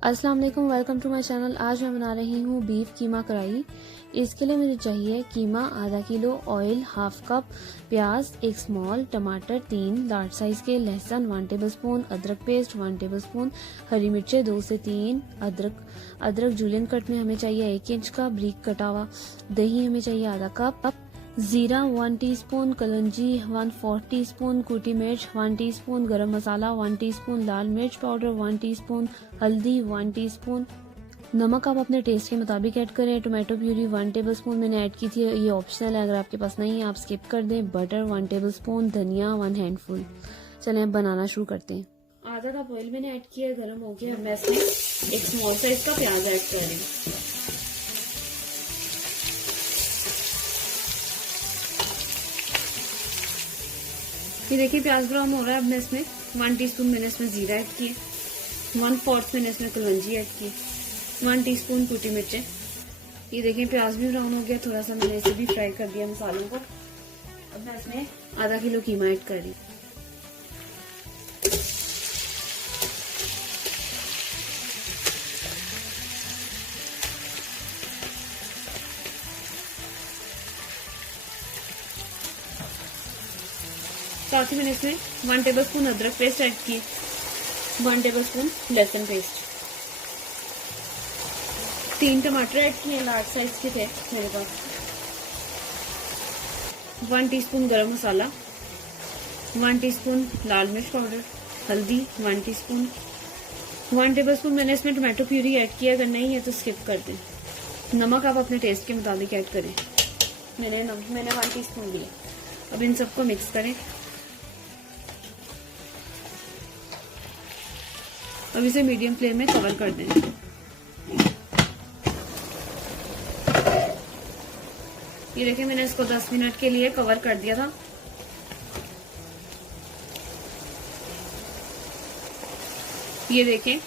अस्सलाम वालेकुम, welcome to my channel. आज मैं बना रही हूँ बीफ कीमा कढ़ाई। इसके लिए मुझे चाहिए कीमा आधा किलो, ऑयल हाफ कप, प्याज एक स्मॉल, टमाटर 3 लार्ज साइज के, लहसुन 1 टेबलस्पून, अदरक पेस्ट 1 टेबलस्पून, हरी मिर्चें 2 से 3, अदरक जूलियन कट में हमें चाहिए 1 इंच का, ब्रीक कटा हुआ, दही हमें चाहिए आधा कप, जीरा 1 टीस्पून, कलौंजी 1/4 टीस्पून, कुटी मिर्च 1 टीस्पून, गरम मसाला 1 टीस्पून, लाल मिर्च पाउडर 1 टीस्पून, हल्दी 1 टीस्पून, नमक आप अपने टेस्ट के मुताबिक ऐड करें। टोमेटो प्यूरी 1 टेबलस्पून मैंने ऐड की थी, ये ऑप्शनल है, अगर आपके पास नहीं है आप स्किप कर दें। बटर 1 टेबलस्पून, धनिया 1 हैंडफुल। चलें अब बनाना शुरू करते हैं। आधा कप ऑयल मैंने ऐड किया, गर्म हो गया। मैं इसमें एक स्मॉल साइज का प्याज ऐड कर रही हूँ। ये देखिए प्याज ब्राउन हो रहा है। अब मैं इसमें 1 टीस्पून मैंने इसमें जीरा ऐड किए, 1/4 मैंने इसमें कलौंजी ऐड की, 1 टीस्पून कुटी मिर्चें। ये देखिए प्याज भी ब्राउन हो गया, थोड़ा सा मैंने इसे भी फ्राई कर दिया मसालों को। अब मैं इसमें आधा किलो कीमा ऐड कर रही हूँ। 4 मैंने इसमें 1 टेबलस्पून अदरक पेस्ट ऐड की, 1 टेबलस्पून लहसुन पेस्ट, 3 टमाटर ऐड किए, लार्ज साइज के थे मेरे पास, 1 टीस्पून गरम मसाला, 1 टीस्पून लाल मिर्च पाउडर, हल्दी 1 टीस्पून, 1 टेबलस्पून मैंने इसमें टोमेटो प्यूरी ऐड किया, अगर नहीं है तो स्किप कर दें। नमक आप अपने टेस्ट के मुताबिक ऐड करें। मैंने 1 टीस्पून लिया। अब इन सबको मिक्स करें। अब इसे मीडियम फ्लेम में कवर कर दें। ये देखिए मैंने इसको 10 मिनट के लिए कवर कर दिया था। ये देखें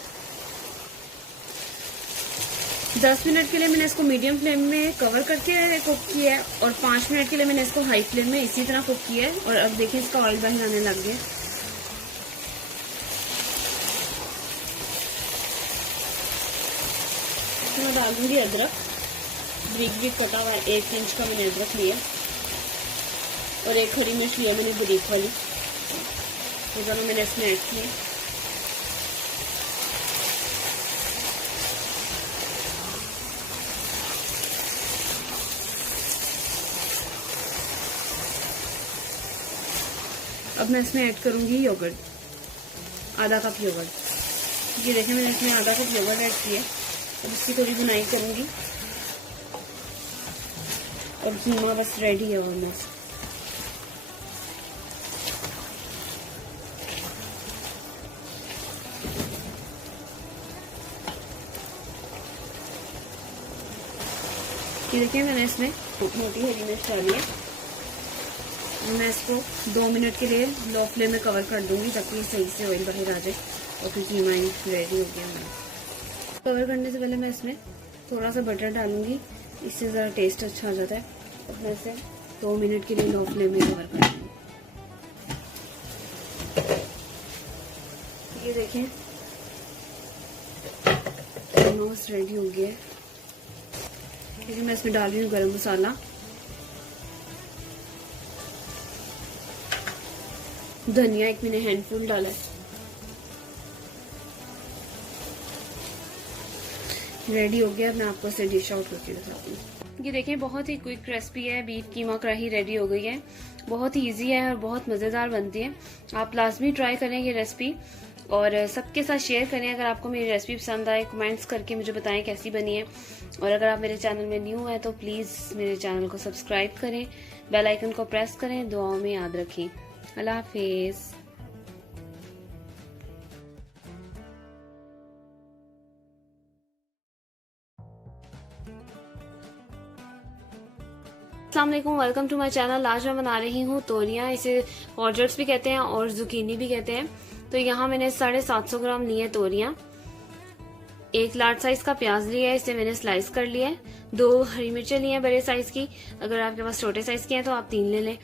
10 मिनट के लिए मैंने इसको मीडियम फ्लेम में कवर करके कुक किया है और 5 मिनट के लिए मैंने इसको हाई फ्लेम में इसी तरह कुक किया है। और अब देखिए इसका ऑयल बाहर आने लग गया। मैं डाल दूंगी अदरक, ब्रीक कटा हुआ है, 1 इंच का मैंने अदरक लिया और 1 हरी मिर्च लिया मैंने ब्रीक वाली। ये दोनों मैंने इसमें ऐड किए। अब मैं इसमें ऐड करूंगी योगर्ट, आधा कप योगर्ट। ये देखें मैंने इसमें आधा कप योगर्ट ऐड किया। अब इसकी थोड़ी बुनाई करूंगी और कीमा बस रेडी है ऑलमोस्ट। ये देखिए मैंने इसमें मोटी हरी मिर्च डाली है। मैं इसको 2 मिनट के लिए लो फ्लेम में कवर कर दूंगी ताकि सही से ऑयल बाहर आ जाए और फिर कीमा रेडी हो गया हमारा। कवर करने से पहले मैं इसमें थोड़ा सा बटर डालूंगी, इससे ज़रा टेस्ट अच्छा आ जाता है। अब मैं इसे 2 मिनट के लिए लो फ्लेम में कवर कर दूंगी। ये देखें ऑलमोस्ट रेडी हो गया है। ठीक है, मैं इसमें डाल रही हूँ गरम मसाला, धनिया 1 मैंने हैंडफुल डाला है। रेडी हो गया। मैं आपको इसे डिश आउट करके बताती हूँ। ये देखिए बहुत ही क्विक रेसिपी है, बीफ कीमा कढ़ाई रेडी हो गई है। बहुत ही इजी है और बहुत मज़ेदार बनती है। आप लाजमी ट्राई करें ये रेसिपी और सबके साथ शेयर करें। अगर आपको मेरी रेसिपी पसंद आए कमेंट्स करके मुझे बताएं कैसी बनी है। और अगर आप मेरे चैनल में न्यू है तो प्लीज़ मेरे चैनल को सब्सक्राइब करें, बेल आइकन को प्रेस करें। दुआओं में याद रखें। अल्लाह हाफिज़। अस्सलाम वालेकुम, वेलकम टू माय चैनल। आज मैं बना रही हूँ तोरियां। इसे ऑर्जर्स भी कहते हैं और जुकीनी भी कहते हैं। तो यहाँ मैंने 750 ग्राम लिए तोरियां, 1 लार्ज साइज का प्याज लिया है, इसे मैंने स्लाइस कर लिया है, 2 हरी मिर्चें ली हैं बड़े साइज की। अगर आपके पास छोटे साइज की हैं तो आप 3 ले लें।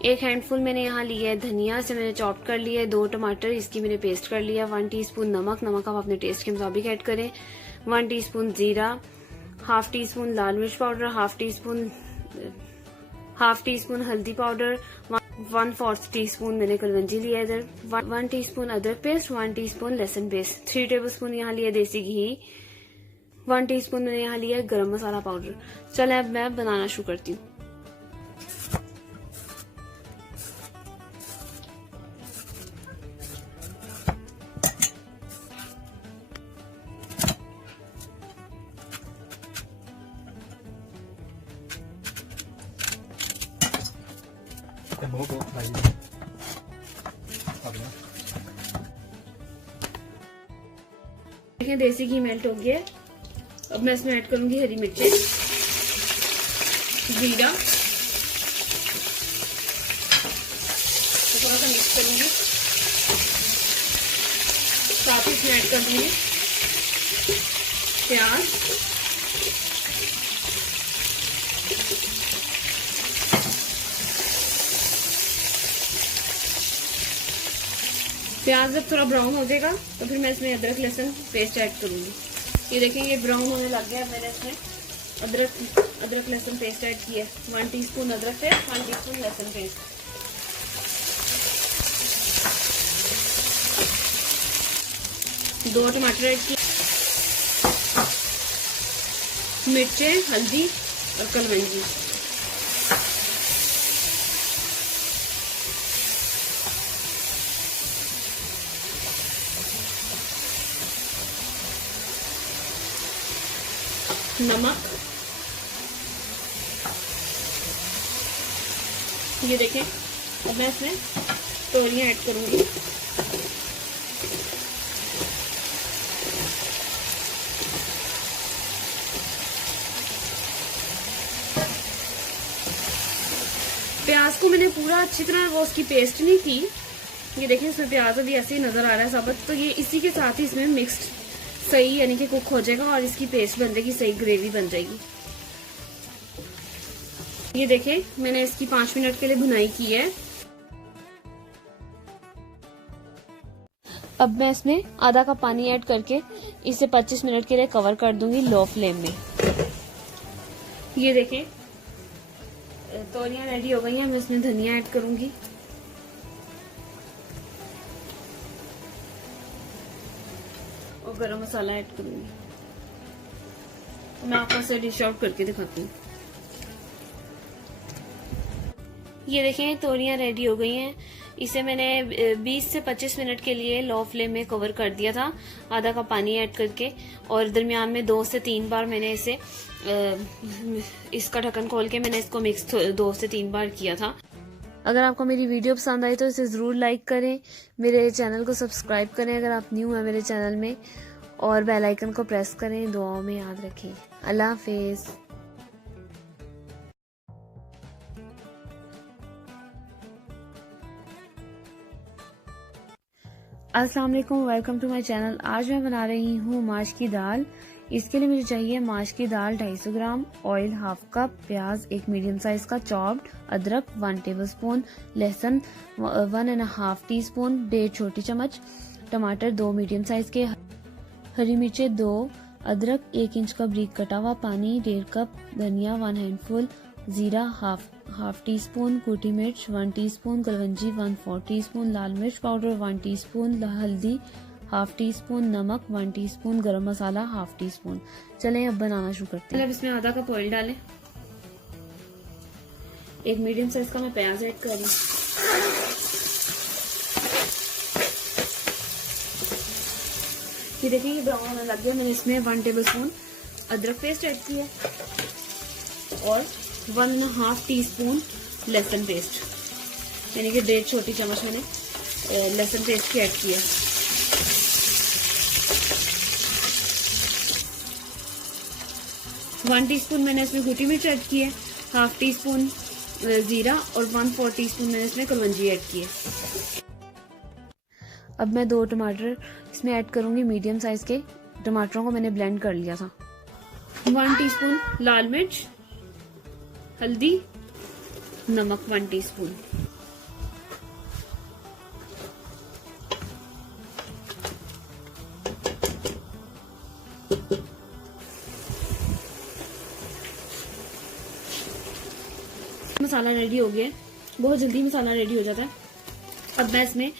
एक हैंडफुल मैंने यहाँ लिया है धनिया, से मैंने चॉप कर लिया है। 2 टमाटर, इसकी मैंने पेस्ट कर लिया। 1 टीस्पून नमक, नमक आप अपने टेस्ट के मुताबिक ऐड करें। 1 टीस्पून जीरा, हाफ टी स्पून लाल मिर्च पाउडर, हाफ टी स्पून हल्दी पाउडर, 1/4 टीस्पून मैंने कलवंजी लिया इधर, 1 टीस्पून अदरक पेस्ट, 1 टीस्पून लहसुन पेस्ट, 3 टेबलस्पून यहाँ लिया देसी घी, 1 टीस्पून मैंने यहाँ लिया गरम मसाला पाउडर। चले अब मैं बनाना शुरू करती हूँ। देखें देसी घी मेल्ट हो गया। अब मैं इसमें ऐड करूंगी हरी मिर्चें, जीरा, तो थोड़ा सा मिक्स करूंगी। साथ ही इसमें ऐड कर दूंगी प्याज, प्याज जब थोड़ा ब्राउन हो जाएगा तो फिर मैं इसमें अदरक लहसुन पेस्ट ऐड करूंगी। ये देखें ये ब्राउन होने लग गया। मैंने इसमें अदरक लहसुन पेस्ट ऐड किया। 1 टीस्पून अदरक पेस्ट, 1 टीस्पून लहसुन पेस्ट, 2 टमाटर ऐड किए, मिर्चें, हल्दी और कलवंजी। नमक, ये देखें। अब मैं इसमें तोरियां ऐड करूंगी। प्याज को मैंने पूरा अच्छी तरह वो उसकी पेस्ट नहीं की। ये देखें इसमें प्याज अभी ऐसे ही नजर आ रहा है साबुत, तो ये इसी के साथ ही इसमें मिक्स्ड सही यानी कि कुक हो जाएगा और इसकी पेस्ट बन जाएगी, सही ग्रेवी बन जाएगी। ये देखें मैंने इसकी 5 मिनट के लिए भुनाई की है। अब मैं इसमें आधा कप पानी ऐड करके इसे 25 मिनट के लिए कवर कर दूंगी लो फ्लेम में। ये देखें तोरियां रेडी हो गई हैं। मैं इसमें धनिया ऐड करूंगी, और गरम मसाला ऐड करूंगी। मैं आपको इसे डिश आउट करके दिखाती हूँ। ये देखें तोरियां रेडी हो गई हैं। इसे मैंने 20 से 25 मिनट के लिए लो फ्लेम में कवर कर दिया था आधा कप पानी ऐड करके, और दरमियान में 2 से 3 बार मैंने इसे इसका ढक्कन खोल के मैंने इसको मिक्स 2 से 3 बार किया था। अगर आपको मेरी वीडियो पसंद आई तो इसे ज़रूर लाइक करें, मेरे चैनल को सब्सक्राइब करें अगर आप न्यू हैं मेरे चैनल में, और बेल आइकन को प्रेस करें। दुआओं में याद रखें। अल्लाह हाफिज़। अस्सलाम वालेकुम, वेलकम टू माय चैनल। आज मैं बना रही हूँ माश की दाल। इसके लिए मुझे चाहिए माश की दाल 250 ग्राम, ऑयल हाफ कप, प्याज 1 मीडियम साइज का चॉप्ड, अदरक 1 टेबलस्पून, लहसुन 1.5 टीस्पून, 1.5 छोटी चम्मच, टमाटर 2 मीडियम साइज के, हरी मिर्चें 2, अदरक 1 इंच का बारीक कटा हुआ, पानी 1.5 कप, धनिया 1 हैंडफुल, जीरा हाफ टी स्पून, कुटी मिर्च 1 टीस्पून, कलवंजी 1/4 टीस्पून, लाल मिर्च पाउडर 1 टीस्पून, हल्दी हाफ टी स्पून, नमक 1 टीस्पून, गरम मसाला हाफ टी स्पून। चलें अब बनाना शुरू करते हैं। अब इसमें आधा कप ऑयल डालें। 1 मीडियम साइज का मैं प्याज ऐड कर रही हूँ। ये देखिए ये ब्राउन होने लग गया। मैंने इसमें 1 टेबलस्पून अदरक पेस्ट ऐड किया और 1.5 टीस्पून लहसुन पेस्ट, यानी कि 1.5 छोटी चम्मच मैंने लहसुन पेस्ट की ऐड किया। वन टीस्पून मैंने इसमें कुटी मिर्च ऐड की है, हाफ टी स्पून जीरा और 1/4 टीस्पून मैंने इसमें कलवंजी ऐड की है। अब मैं 2 टमाटर इसमें ऐड करूंगी, मीडियम साइज के टमाटरों को मैंने ब्लेंड कर लिया था। 1 टीस्पून लाल मिर्च, हल्दी, नमक 1 टीस्पून। मसाला रेडी हो गया है, बहुत जल्दी मसाला रेडी हो जाता है। अब मैं इसमें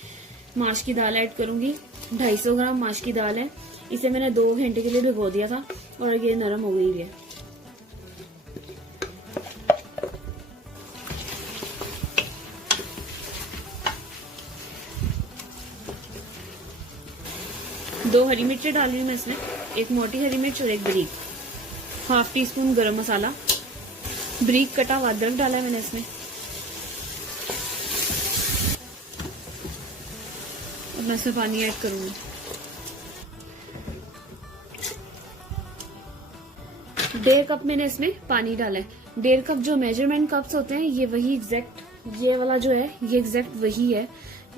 माश की दाल ऐड करूंगी। 250 ग्राम माश की दाल है, इसे मैंने 2 घंटे के लिए भिगो दिया था और ये नरम हो गई है। दो हरी मिर्चें डाल रही हूँ मैं इसमें, एक मोटी हरी मिर्च और एक बारीक। 1/2 टीस्पून गरम मसाला, बारीक कटा हुआ अदरक डाला है मैंने इसमें। अब मैं इसमें पानी ऐड करूंगी। डेढ़ कप मैंने इसमें पानी डाला है। 1.5 कप जो मेजरमेंट कप्स होते हैं ये वही एग्जैक्ट, ये वाला जो है ये एग्जैक्ट वही है,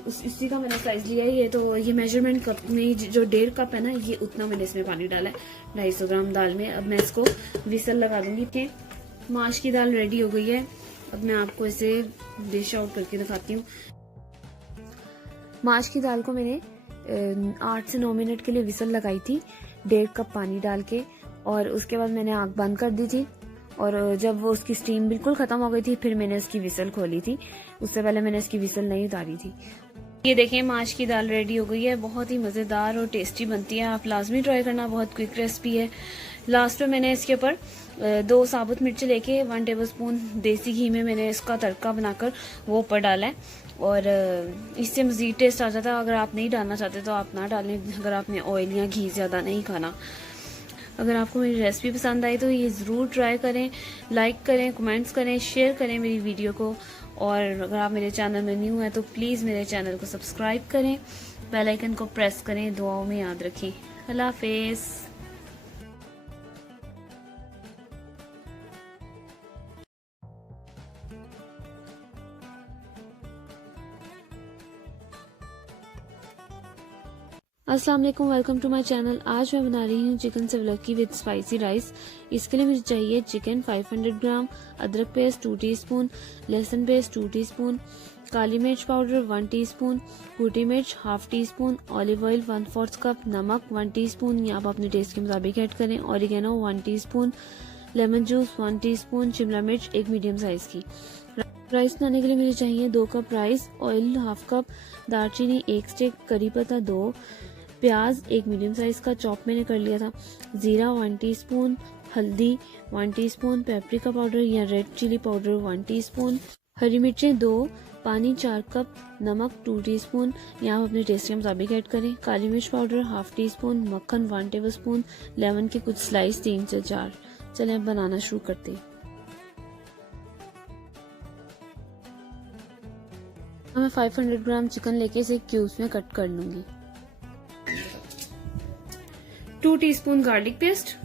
इसी का मैंने साइज लिया है। ये तो ये मेजरमेंट कप में जो 1.5 कप है ना, ये उतना मैंने इसमें पानी डाला है 250 ग्राम दाल में। अब मैं इसको विसल लगा दूंगी। ठीक, माश की दाल रेडी हो गई है। अब मैं आपको इसे डिश आउट करके दिखाती हूँ। माश की दाल को मैंने 8 से 9 मिनट के लिए विसल लगाई थी 1.5 कप पानी डाल के, और उसके बाद मैंने आग बंद कर दी थी। और जब वो उसकी स्टीम बिल्कुल खत्म हो गई थी फिर मैंने इसकी विसल खोली थी, उससे पहले मैंने इसकी विसल नहीं उतारी थी। ये देखें माश की दाल रेडी हो गई है, बहुत ही मजेदार और टेस्टी बनती है। आप लाजमी ट्राई करना, बहुत क्विक रेसिपी है। लास्ट में मैंने इसके ऊपर 2 साबुत मिर्च लेके 1 टेबलस्पून देसी घी में मैंने इसका तड़का बनाकर वो ऊपर डाला है, और इससे मजीद टेस्ट आ जाता है। अगर आप नहीं डालना चाहते तो आप ना डालें, अगर आपने ऑयल या घी ज्यादा नहीं खाना। अगर आपको मेरी रेसिपी पसंद आई तो ये ज़रूर ट्राई करें, लाइक करें, कमेंट्स करें, शेयर करें मेरी वीडियो को। और अगर आप मेरे चैनल में न्यू हैं तो प्लीज़ मेरे चैनल को सब्सक्राइब करें, बेल आइकन को प्रेस करें। दुआओं में याद रखें। अल्लाह हाफिज़। अस्सलाम वालेकुम, वेलकम टू माय चैनल। आज मैं बना रही हूँ चिकन सेवलकी विद स्पाइसी राइस। इसके लिए मुझे चाहिए चिकन 500 ग्राम, अदरक पेस्ट 2 टीस्पून, लहसुन पेस्ट 2 टीस्पून, काली मिर्च पाउडर 1 टीस्पून, कुटी मिर्च 1/2 टीस्पून, ऑलिव ऑयल 1/4 कप, नमक 1 टीस्पून या आप अपने टेस्ट के मुताबिक ऐड करें, oregano 1 teaspoon, lemon juice 1 teaspoon, Shimla मिर्च 1 मीडियम साइज की। राइस बनाने के लिए मुझे चाहिए 2 कप राइस, ऑयल 1/2 कप, दालचीनी 1 स्टिक, करी पत्ता 2, प्याज 1 मीडियम साइज का चॉप मैंने कर लिया था, जीरा 1 टीस्पून, हल्दी 1 टीस्पून, पेपरिका पाउडर या रेड चिली पाउडर 1 टीस्पून, हरी मिर्चें 2, पानी 4 कप, नमक 2 टीस्पून या आप अपने टेस्ट के मुताबिक ऐड करें, काली मिर्च पाउडर 1/2 टीस्पून, मक्खन 1 टेबलस्पून, लेमन के कुछ स्लाइस 3 से 4। चलें बनाना शुरू करते हैं। मैं 500 ग्राम चिकन लेके इसे क्यूब्स में कट कर लूंगी। 2 टीस्पून गार्लिक पेस्ट,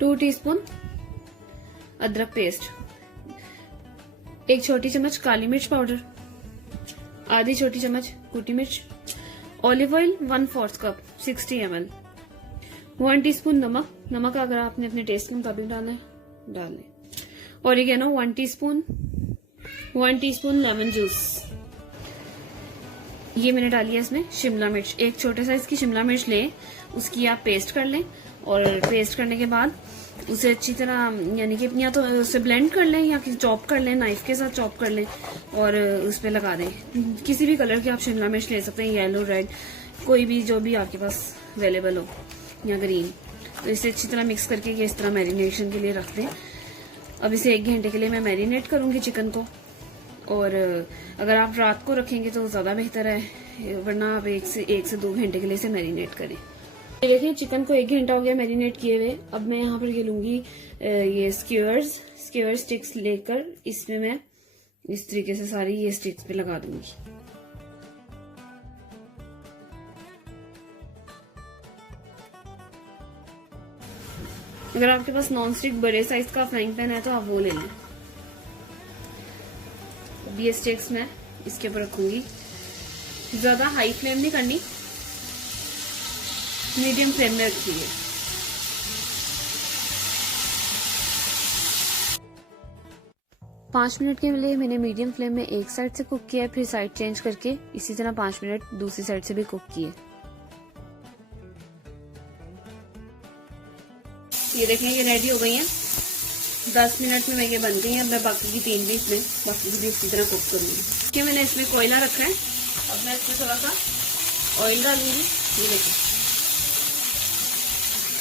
2 टीस्पून अदरक पेस्ट, 1 छोटी चम्मच काली मिर्च पाउडर, आधी छोटी चम्मच कुटी मिर्च, olive oil 1/4 cup 60 ml, 1 teaspoon नमक, नमक अगर आपने अपने टेस्ट के मुताबिक डालना है डाल लें, oregano 1 teaspoon, 1 teaspoon lemon juice. ये मैंने डाली है इसमें शिमला मिर्च, 1 छोटे साइज की शिमला मिर्च लें, उसकी आप पेस्ट कर लें, और पेस्ट करने के बाद उसे अच्छी तरह यानी कि या तो उसे ब्लेंड कर लें या चॉप कर लें, नाइफ के साथ चॉप कर लें और उस पर लगा दें। किसी भी कलर की आप शिमला मिर्च ले सकते हैं, येलो, रेड, कोई भी जो भी आपके पास अवेलेबल हो, या ग्रीन। तो इसे अच्छी तरह मिक्स करके ये इस तरह मैरिनेशन के लिए रख दें। अब इसे 1 घंटे के लिए मैं मैरिनेट करूंगी चिकन को, और अगर आप रात को रखेंगे तो ज्यादा बेहतर है, वरना आप 1 से 2 घंटे के लिए इसे मैरिनेट करें। देखिए चिकन को 1 घंटा हो गया मैरिनेट किए हुए। अब मैं यहाँ पर ये लूंगी ये स्क्यूअर स्टिक्स लेकर इसमें मैं इस तरीके से सारी ये स्टिक्स पे लगा दूंगी। अगर आपके पास नॉन स्टिक बड़े साइज का फ्राइंग पैन है तो आप वो ले लें। ये स्टिक्स मैं इसके ऊपर रखूंगी। ज्यादा हाई फ्लेम नहीं करनी, मीडियम फ्लेम में रखिए। पाँच मिनट के लिए मैंने मीडियम फ्लेम में एक साइड से कुक किया, फिर साइड चेंज करके इसी तरह 5 मिनट दूसरी साइड से भी कुक किए। ये देखें ये रेडी हो गई हैं। 10 मिनट में ये बन गई है। अब मैं बाकी की 3 भी इसमें बाकी की भी इसी तरह कुक करूँगी। कि मैंने इसमें कोयला रखा है। अब मैं इसमें थोड़ा सा ऑयल डालूंगी, ये देखिए,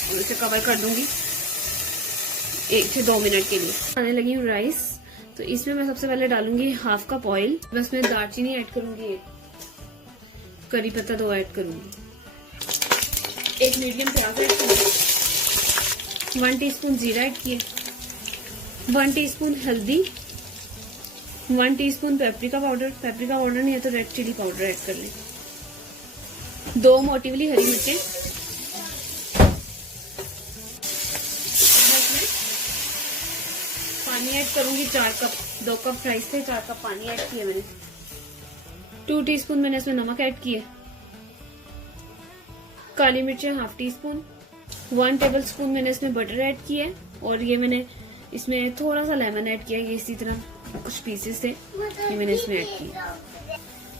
और इसे कवर कर दूंगी 1 से 2 मिनट के लिए। आने लगी हूँ राइस, तो इसमें मैं सबसे पहले डालूंगी 1/2 कप ऑयल। मैं उसमें दालचीनी ऐड करूंगी, 1 करी पत्ता 2 ऐड करूंगी, 1 मीडियम प्याज ऐड करूंगी, 1 टीस्पून जीरा ऐड किए, 1 टीस्पून हल्दी, 1 टीस्पून पेपरिका पाउडर नहीं है तो रेड चिली पाउडर ऐड कर लें, 2 मोटी वाली हरी मिर्चें, पानी ऐड करूंगी 4 कप, 2 कप राइस थे 4 कप पानी ऐड किए मैंने, 2 टीस्पून मैंने इसमें नमक ऐड किए, काली मिर्चें 1/2 टीस्पून, 1 टेबल स्पून मैंने इसमें बटर ऐड किया है, और ये मैंने इसमें थोड़ा सा लेमन ऐड किया, ये इसी तरह कुछ पीसेस थे ये मैंने इसमें ऐड किया।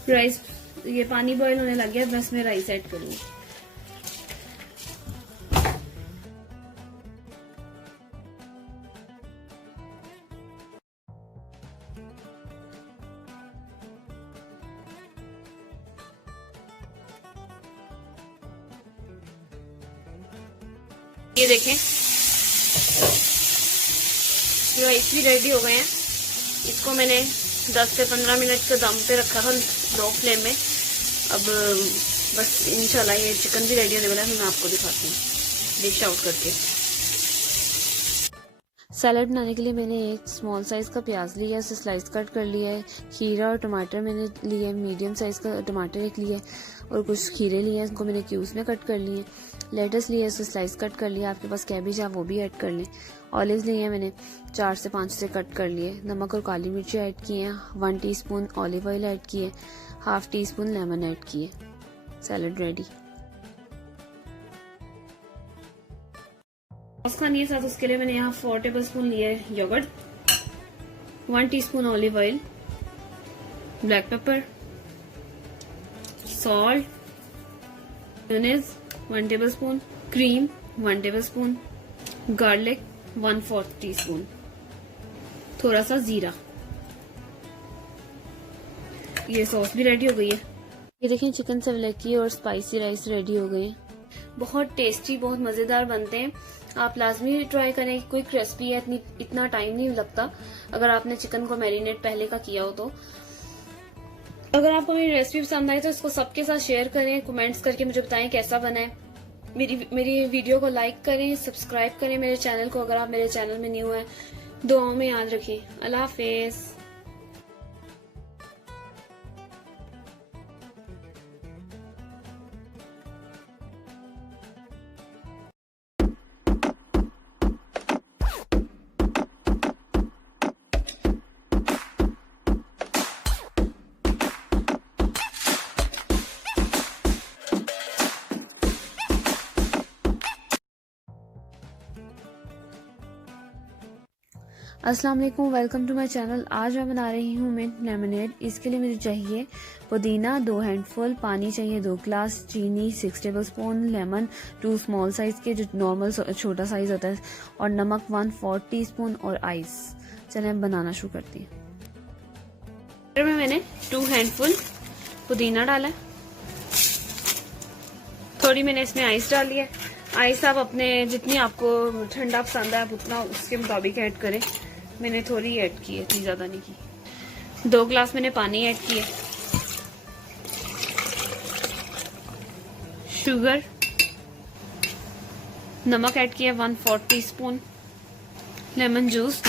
राइस, ये पानी बॉईल होने लग गया, मैं इसमें राइस ऐड करूंगी। ये देखें राइस भी रेडी हो गए हैं। इसको मैंने 10 से 15 मिनट के दम पे रखा था लो फ्लेम में। अब बस इंशाल्लाह ये चिकन भी रेडी होने वाला है, मैं आपको दिखाती हूँ डिश आउट करके। सैलड बनाने के लिए मैंने एक स्मॉल साइज का प्याज लिया है, उसे स्लाइस कट कर लिया है। खीरा और टमाटर मैंने लिए, मीडियम साइज का टमाटर एक लिया है, और कुछ खीरे लिए हैं, उनको मैंने क्यूब्स में कट कर लिए। लेटस लिए, उसे स्लाइस कट कर लिया। आपके पास कैबेज है वो भी ऐड कर लें। ऑलिव्स लिए हैं मैंने 4 से 5 से कट कर लिए। नमक और काली मिर्ची ऐड किए हैं, 1 टीस्पून ऑलिव ऑयल ऐड किए, 1/2 टीस्पून लेमन ऐड किए। Salad ready. सॉस खानी है साथ, उसके लिए मैंने यहाँ 4 टेबल स्पून लिए yogurt, 1 teaspoon olive oil, black pepper, salt, mayonnaise 1 table spoon, cream 1 table spoon, garlic 1/4 teaspoon, थोड़ा सा जीरा। ये सॉस भी रेडी हो गई है। ये देखें चिकन सेवलकी और स्पाइसी राइस रेडी हो गए हैं। बहुत टेस्टी, बहुत मजेदार बनते हैं। आप लाजमी ट्राई करें, कोई क्रिस्पी है, इतना टाइम नहीं लगता अगर आपने चिकन को मैरिनेट पहले का किया हो तो। अगर आपको मेरी रेसिपी पसंद आई तो इसको सबके साथ शेयर करें, कमेंट्स करके मुझे बताएं कैसा बना है। मेरी वीडियो को लाइक करें, सब्सक्राइब करें मेरे चैनल को अगर आप मेरे चैनल में न्यू हैं। दुआओं में याद रखें। अल्लाह हाफिज। अस्सलाम वालेकुम, वेलकम टू माय चैनल। आज मैं बना रही हूँ मिंट लेमनेड। इसके लिए मुझे चाहिए पुदीना 2 हैंडफुल, पानी चाहिए 2 ग्लास, चीनी 6 table spoon, lemon 2 small size के जो नॉर्मल छोटा साइज होता है, और नमक 1/4 टीस्पून और आइस। चलिए हम बनाना शुरू करते हैं। में मैंने 2 हैंडफुल पुदीना डाला, थोड़ी मैंने इसमें आइस डाली है। आइस आप अपने जितनी आपको ठंडा पसंद है आप उतना उसके मुताबिक ऐड करें। मैंने थोड़ी ऐड की है, इतनी ज्यादा नहीं की। 2 ग्लास मैंने पानी ऐड किया, शुगर, नमक ऐड किया 1/4 टीस्पून, लेमन जूस,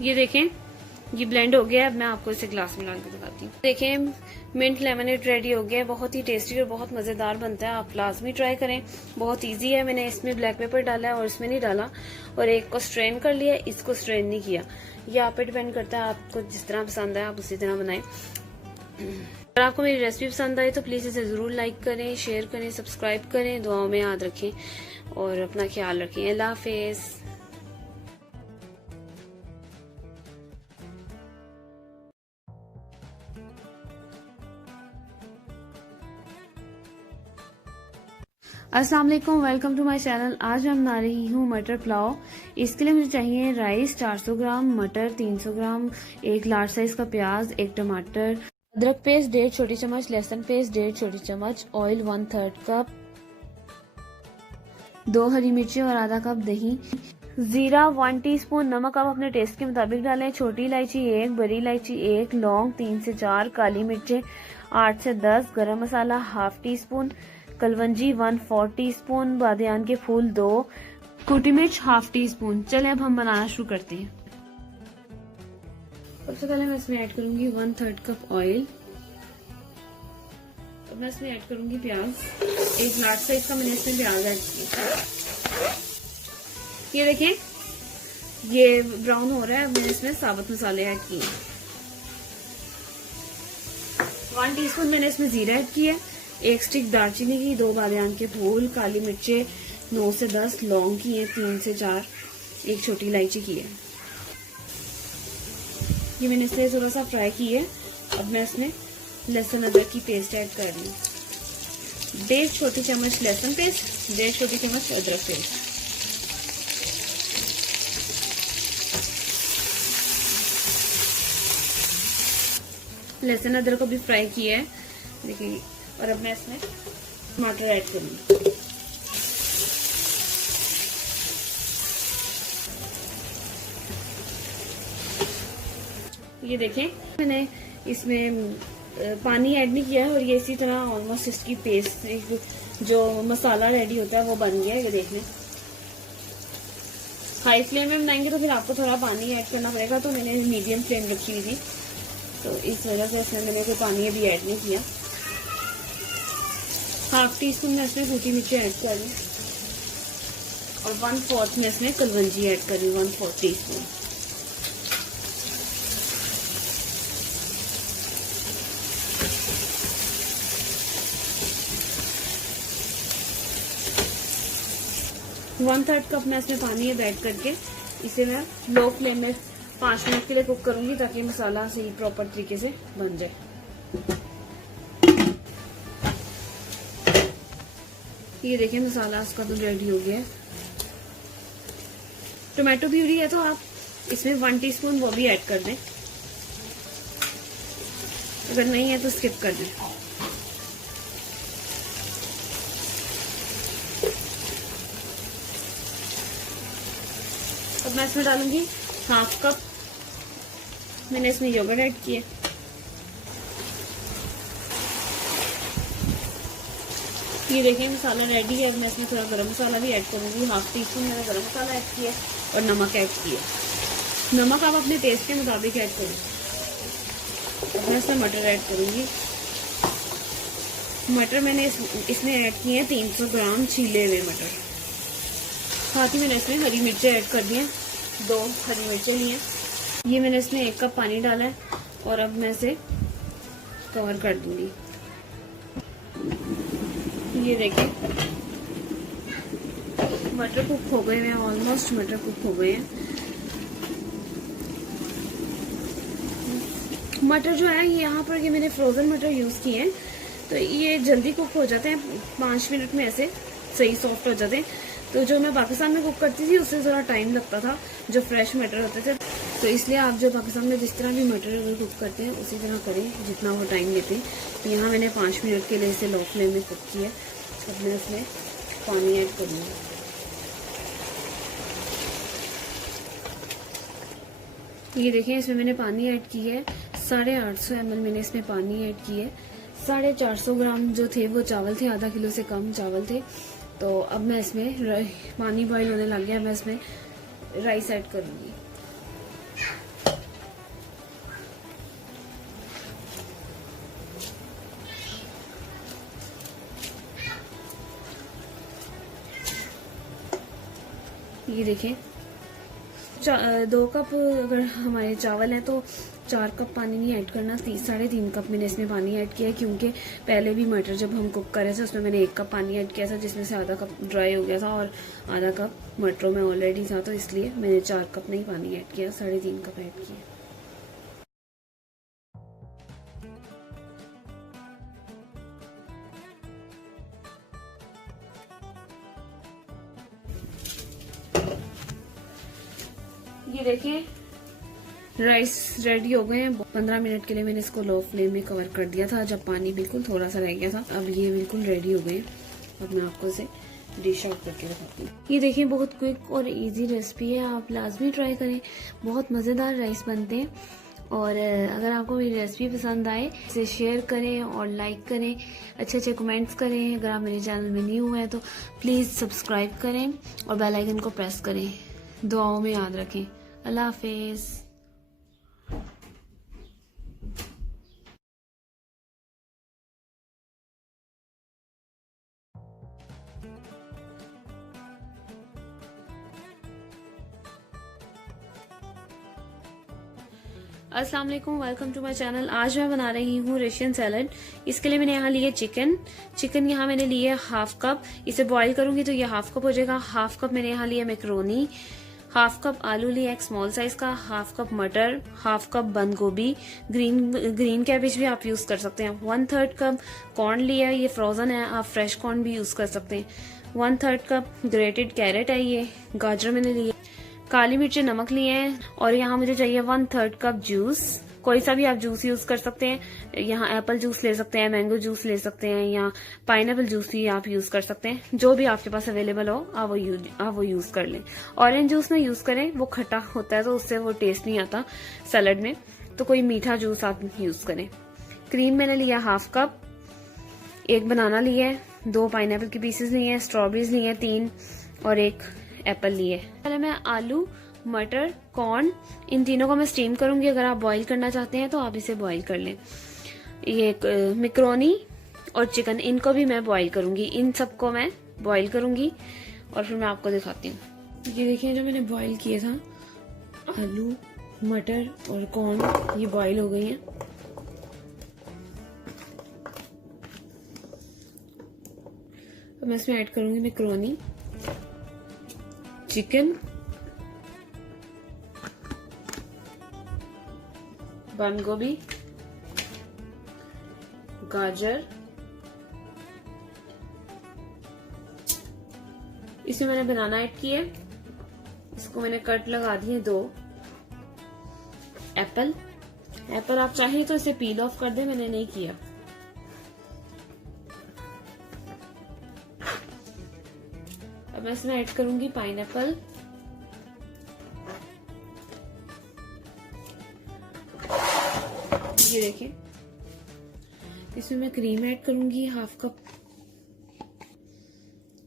ये देखें ये ब्लेंड हो गया है। अब मैं आपको इसे ग्लास में डाल के दिखाती हूँ। देखें मिंट लेमनेड रेडी हो गया है। बहुत ही टेस्टी और बहुत मजेदार बनता है, आप लाजमी ट्राई करें। बहुत इजी है। मैंने इसमें ब्लैक पेपर डाला है और इसमें नहीं डाला, और एक को स्ट्रेन कर लिया, इसको स्ट्रेन नहीं किया। ये आप पे डिपेंड करता है, आपको जिस तरह पसंद है आप उसी तरह बनाएं। अगर आपको मेरी रेसिपी पसंद आई तो प्लीज इसे जरूर लाइक करें, शेयर करें, सब्सक्राइब करें। दुआओं में याद रखें और अपना ख्याल रखें। अल्लाह हाफिज। अस्सलाम वालेकुम, वेलकम टू माय चैनल। आज मैं बना रही हूँ मटर पुलाव। इसके लिए मुझे चाहिए राइस 400 ग्राम, मटर 300 ग्राम, एक लार्ज साइज का प्याज, एक टमाटर, अदरक पेस्ट 1.5 छोटी चम्मच, लहसुन पेस्ट 1.5 छोटी चम्मच, ऑयल 1/3 कप, 2 हरी मिर्ची और आधा कप दही, जीरा 1 टीस्पून, नमक आप अपने टेस्ट के मुताबिक डालें, छोटी इलायची 1, बड़ी इलायची 1, लौंग 3 से 4, काली मिर्चें 8 से 10, garam masala half teaspoon, कलवंजी 1/4 टीस्पून, बादियान के फूल 2, कुटी मिर्च हाफ टी स्पून। चलें अब हम बनाना शुरू करते हैं। सबसे पहले मैं इसमें ऐड करूंगी 1/3 कप ऑयल। अब मैं इसमें ऐड करूंगी प्याज, एक लार्ज साइज का मैंने इसमें प्याज ऐड किया। ये देखें, ये ब्राउन हो रहा है। अब मैंने इसमें साबुत मसाले ऐड किए। 1 टीस्पून मैंने इसमें जीरा ऐड किया, 1 स्टिक दालचीनी की, 2 बादियान के फूल, काली मिर्चें 9 से 10, लौंग की है 3 से 4, एक छोटी इलायची की है। ये मैंने इसलिए थोड़ा सा फ्राई की है। अब मैं इसमें लहसुन अदरक की पेस्ट ऐड कर रही हूँ। 1.5 छोटी चम्मच लहसुन पेस्ट, 1.5 छोटी चम्मच अदरक पेस्ट। लहसुन अदरक को भी फ्राई किया है, देखिए। और अब मैं इसमें टमाटर ऐड करूंगी। ये देखें, मैंने इसमें पानी ऐड नहीं किया है और ये इसी तरह ऑलमोस्ट इसकी पेस्ट, जो मसाला रेडी होता है वो बन गया है। ये देख लें। हाई फ्लेम में बनाएंगे तो फिर आपको थोड़ा पानी ऐड करना पड़ेगा, तो मैंने मीडियम फ्लेम रखी हुई थी, तो इस वजह से इसमें मैंने कोई पानी अभी ऐड नहीं किया। हाफ टी स्पून में इसमें सूखी मिर्ची ऐड कर रही और 1/4 में इसमें कलवंजी ऐड कर रही हूँ, 1/4 tea spoon. One third cup मैं इसमें पानी ऐड करके इसे मैं लो फ्लेम में 5 मिनट के लिए कुक करूंगी, ताकि मसाला सही प्रॉपर तरीके से बन जाए। ये देखिए, मसाला इसका तो रेडी हो गया है। टोमेटो प्यूरी है तो आप इसमें 1 टीस्पून वो भी ऐड कर दें, अगर नहीं है तो स्किप कर दें। अब मैं इसमें डालूंगी हाफ कप, मैंने इसमें योगर्ट ऐड किया। ये देखिए, मसाला रेडी है। अब मैं इसमें थोड़ा गरम मसाला भी ऐड करूंगी, हाफ टी स्पून मैंने गरम मसाला ऐड किया और नमक ऐड किया। नमक आप अपने टेस्ट के मुताबिक ऐड करें। अब मैं इसमें मटर ऐड करूंगी। मटर मैंने इसमें ऐड किए हैं 300 ग्राम छीले हुए मटर। साथ ही मैंने इसमें हरी मिर्चें ऐड कर दी हैं, 2 हरी मिर्चें ली हैं। ये मैंने इसमें 1 कप पानी डाला है और अब मैं इसे कवर कर दूंगी। ये देखिए, मटर कुक हो गए हैं, ऑलमोस्ट मटर कुक हो गए हैं। मटर जो है, यहाँ पर ये मैंने फ्रोजन मटर यूज किए हैं, तो ये जल्दी कुक हो जाते हैं, 5 मिनट में ऐसे सही सॉफ्ट हो जाते हैं। तो जो मैं पाकिस्तान में कुक करती थी उससे थोड़ा टाइम लगता था, जो फ्रेश मटर होते थे। तो इसलिए आप जो पाकिस्तान में जिस तरह भी मटर अगर कुक करते हैं उसी तरह करें, जितना वो टाइम लेते हैं। तो यहाँ मैंने 5 मिनट के लिए इसे लो फ्लेम में कुक किया। अब मैं इसमें पानी ऐड करूँगी। ये देखें, इसमें मैंने पानी ऐड की है, 850 ml मैंने इसमें पानी ऐड की है। 450 ग्राम जो थे वो चावल थे, आधा किलो से कम चावल थे। तो अब मैं इसमें पानी बॉईल होने लग गया, मैं इसमें राइस ऐड करूंगी। ये देखें, 2 कप अगर हमारे चावल हैं तो 4 कप पानी नहीं ऐड करना, 3.5 कप मैंने इसमें पानी ऐड किया है, क्योंकि पहले भी मटर जब हम कुक कर रहे थे उसमें मैंने 1 कप पानी ऐड किया था, जिसमें से आधा कप ड्राई हो गया था और आधा कप मटरों में ऑलरेडी था, तो इसलिए मैंने 4 कप नहीं पानी ऐड किया, 3.5 कप ऐड किया। ये देखिए राइस रेडी हो गए हैं। 15 मिनट के लिए मैंने इसको लो फ्लेम में कवर कर दिया था जब पानी बिल्कुल थोड़ा सा रह गया था। अब ये बिल्कुल रेडी हो गए। अब मैं आपको इसे डिश आउट करके दिखाती हूँ। ये देखिए बहुत क्विक और इजी रेसिपी है, आप लाजमी ट्राई करें। बहुत मजेदार राइस बनते हैं। और अगर आपको मेरी रेसिपी पसंद आए इसे शेयर करें और लाइक करें, अच्छे अच्छे कमेंट्स करें। अगर आप मेरे चैनल में न्यू हैं तो प्लीज सब्सक्राइब करें और बेल आइकन को प्रेस करें। दुआओं में याद रखें। अल्लाह हाफिज। अस्सलाम वालेकुम, वेलकम टू माय चैनल। आज मैं बना रही हूँ रशियन सैलड। इसके लिए मैंने यहाँ लिया चिकन यहाँ मैंने लिया हाफ कप। इसे बॉईल करूंगी तो ये हाफ कप हो जाएगा। हाफ कप मैंने यहाँ लिया मैक्रोनी, हाफ कप आलू लिया एक स्मॉल साइज का, हाफ कप मटर, हाफ कप बंद गोभी, ग्रीन कैबेज भी आप यूज कर सकते हैं। 1/3 कप कॉर्न लिया, ये फ्रोजन है, आप फ्रेश कॉर्न भी यूज कर सकते हैं। 1/3 कप ग्रेटेड कैरेट है, ये गाजर मैंने लिए, काली मिर्च नमक लिए हैं। और यहाँ मुझे चाहिए 1/3 कप जूस। कोई सा भी आप जूस यूज कर सकते हैं। यहाँ एप्पल जूस ले सकते हैं, मैंगो जूस ले सकते हैं, या पाइनएप्पल जूस भी आप यूज कर सकते हैं। जो भी आपके पास अवेलेबल हो आप वो यूज कर लें। ऑरेंज जूस में यूज करें, वो खट्टा होता है तो उससे वो टेस्ट नहीं आता सैलड में, तो कोई मीठा जूस आप यूज करें। क्रीम मैंने लिया हाफ कप, 1 बनाना लिया है, 2 पाइनएप्पल के पीसेस लिए हैं, स्ट्रॉबेरीज लिए हैं 3 और 1 एप्पल लिए। पहले मैं आलू, मटर, कॉर्न इन तीनों को मैं स्टीम करूंगी। अगर आप बॉईल करना चाहते हैं तो आप इसे बॉईल कर लें। ये मैक्रोनी और चिकन इनको भी मैं बॉईल करूंगी। इन सबको मैं बॉईल करूंगी और फिर मैं आपको दिखाती हूँ। ये देखिए जो मैंने बॉईल किया था आलू, मटर और कॉर्न, ये बॉईल हो गई हैं। अब मैं इसमें ऐड करूंगी मैक्रोनी, चिकन, बंद गोभी, गाजर, इसमें मैंने बनाना ऐड किया, इसको मैंने कट लगा दिए 2। एप्पल आप चाहें तो इसे पील ऑफ कर दे, मैंने नहीं किया। अब मैं इसमें ऐड करूंगी पाइनएप्पल, ये देखिए। इसमें मैं क्रीम ऐड करूंगी हाफ कप,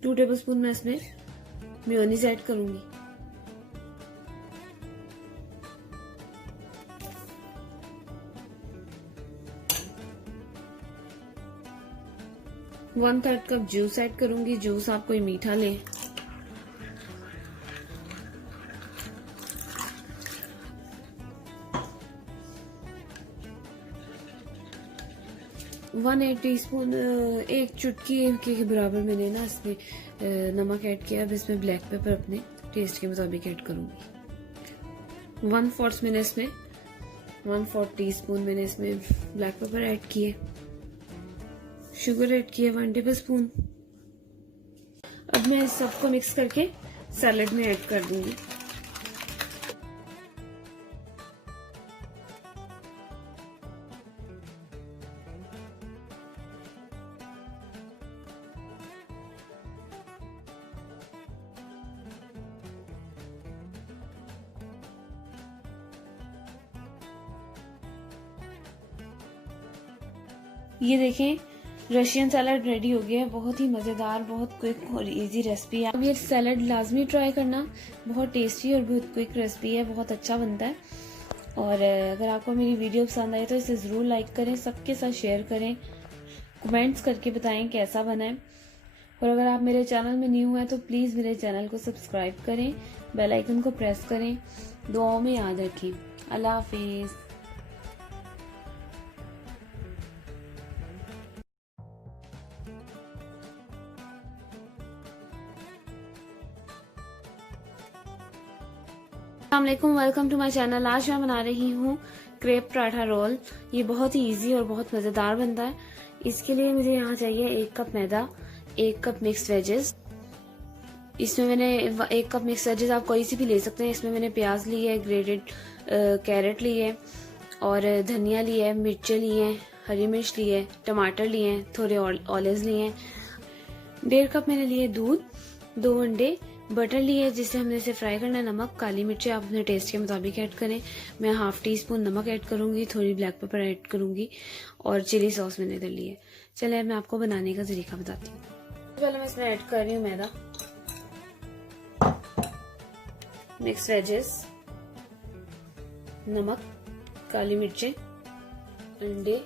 2 टेबलस्पून मैं इसमें मेयोनीज ऐड करूंगी। वन 1/3 कप जूस ऐड करूंगी। जूस आप कोई मीठा लें। वन 1 टीस्पून, 1 चुटकी के बराबर मैंने ना इसमें नमक ऐड किया। अब इसमें ब्लैक पेपर अपने टेस्ट के मुताबिक ऐड करूंगी। 1/4 मैंने इसमें 1/4 टीस्पून मैंने इसमें ब्लैक पेपर ऐड किए। शुगर ऐड किया 1 टेबलस्पून। अब मैं इस सबको मिक्स करके सैलेड में ऐड कर दूंगी। ये देखें रशियन सैलड रेडी हो गया है। बहुत ही मजेदार, बहुत क्विक और इजी रेसिपी है। अब ये सैलड लाजमी ट्राई करना, बहुत टेस्टी और बहुत क्विक रेसिपी है, बहुत अच्छा बनता है। और अगर आपको मेरी वीडियो पसंद आए तो इसे जरूर लाइक करें, सबके साथ शेयर करें, कमेंट्स करके बताएं कैसा बना है। और अगर आप मेरे चैनल में न्यू हैं तो प्लीज मेरे चैनल को सब्सक्राइब करें, बेल आइकन को प्रेस करें। दुआओं में याद रखें। अल्लाह हाफिज। अस्सलामुअलैकुम, वेलकम टू माय चैनल। आज मैं बना रही हूँ क्रेप पराठा रोल। ये बहुत ही इजी और बहुत मजेदार बनता है। इसके लिए मुझे यहाँ चाहिए 1 कप मैदा, 1 कप मिक्स्ड वेजेस, इसमें मैंने 1 कप मिक्स वेजेस आप कोई सी भी ले सकते हैं। इसमें मैंने प्याज ली है, ग्रेटेड कैरेट ली है और धनिया ली है, मिर्चें ली हैं, हरी मिर्च ली है, टमाटर लिए हैं, थोड़े ऑलिव्स लिए हैं, 1.5 कप मैंने लिए दूध, 2 अंडे, बटर लिए है जिससे हमने इसे फ्राई करना है, नमक, काली मिर्चें आप अपने टेस्ट के मुताबिक ऐड करें। मैं 1/2 टीस्पून नमक ऐड करूंगी, थोड़ी ब्लैक पेपर ऐड करूंगी और चिली सॉस मैंने इधर ली है। चलिए मैं आपको बनाने का तरीका बताती हूँ। पहले मैं इसमें ऐड कर रही हूँ मैदा, मिक्स वेजेस, नमक, काली मिर्चें, अंडे,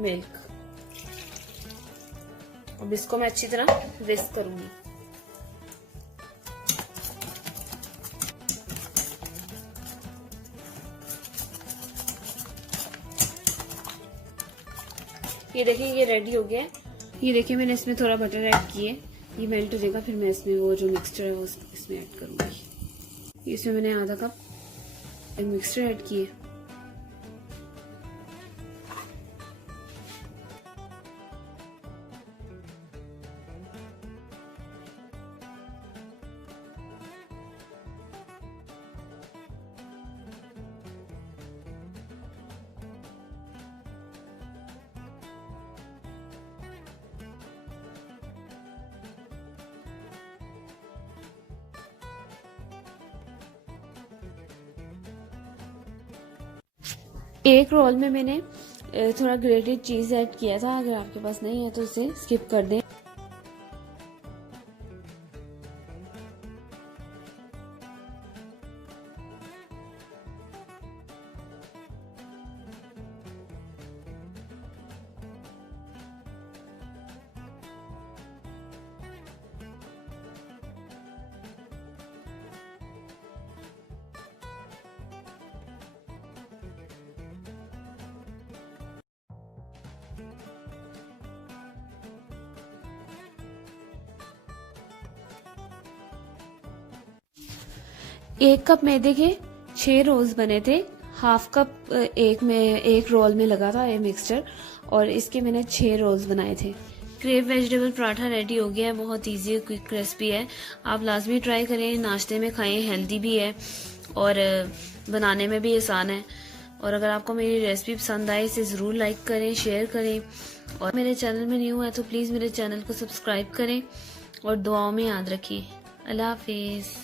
मिल्क। अब इसको मैं अच्छी तरह विस्क करूंगी। ये देखिए ये रेडी हो गया है। ये देखिए मैंने इसमें थोड़ा बटर ऐड किया है, ये मेल्ट हो जाएगा, फिर मैं इसमें वो जो मिक्सचर है वो इसमें ऐड करूंगी। इसमें मैंने आधा कप मिक्सचर ऐड किया है। एक रोल में मैंने थोड़ा ग्रेटेड चीज ऐड किया था, अगर आपके पास नहीं है तो उसे स्किप कर दें। एक कप मैदे के 6 रोल्स बने थे, 1/2 कप एक रोल में लगा था ये मिक्सचर और इसके मैंने 6 रोल्स बनाए थे। क्रेप वेजिटेबल पराठा रेडी हो गया है, बहुत इजी है, क्विक रेसिपी है, आप लाजमी ट्राई करें, नाश्ते में खाएं, हेल्दी भी है और बनाने में भी आसान है। और अगर आपको मेरी रेसिपी पसंद आए इसे ज़रूर लाइक करें, शेयर करें और मेरे चैनल में न्यू है तो प्लीज़ मेरे चैनल को सब्सक्राइब करें और दुआओं में याद रखिए। अल्लाह हाफिज़।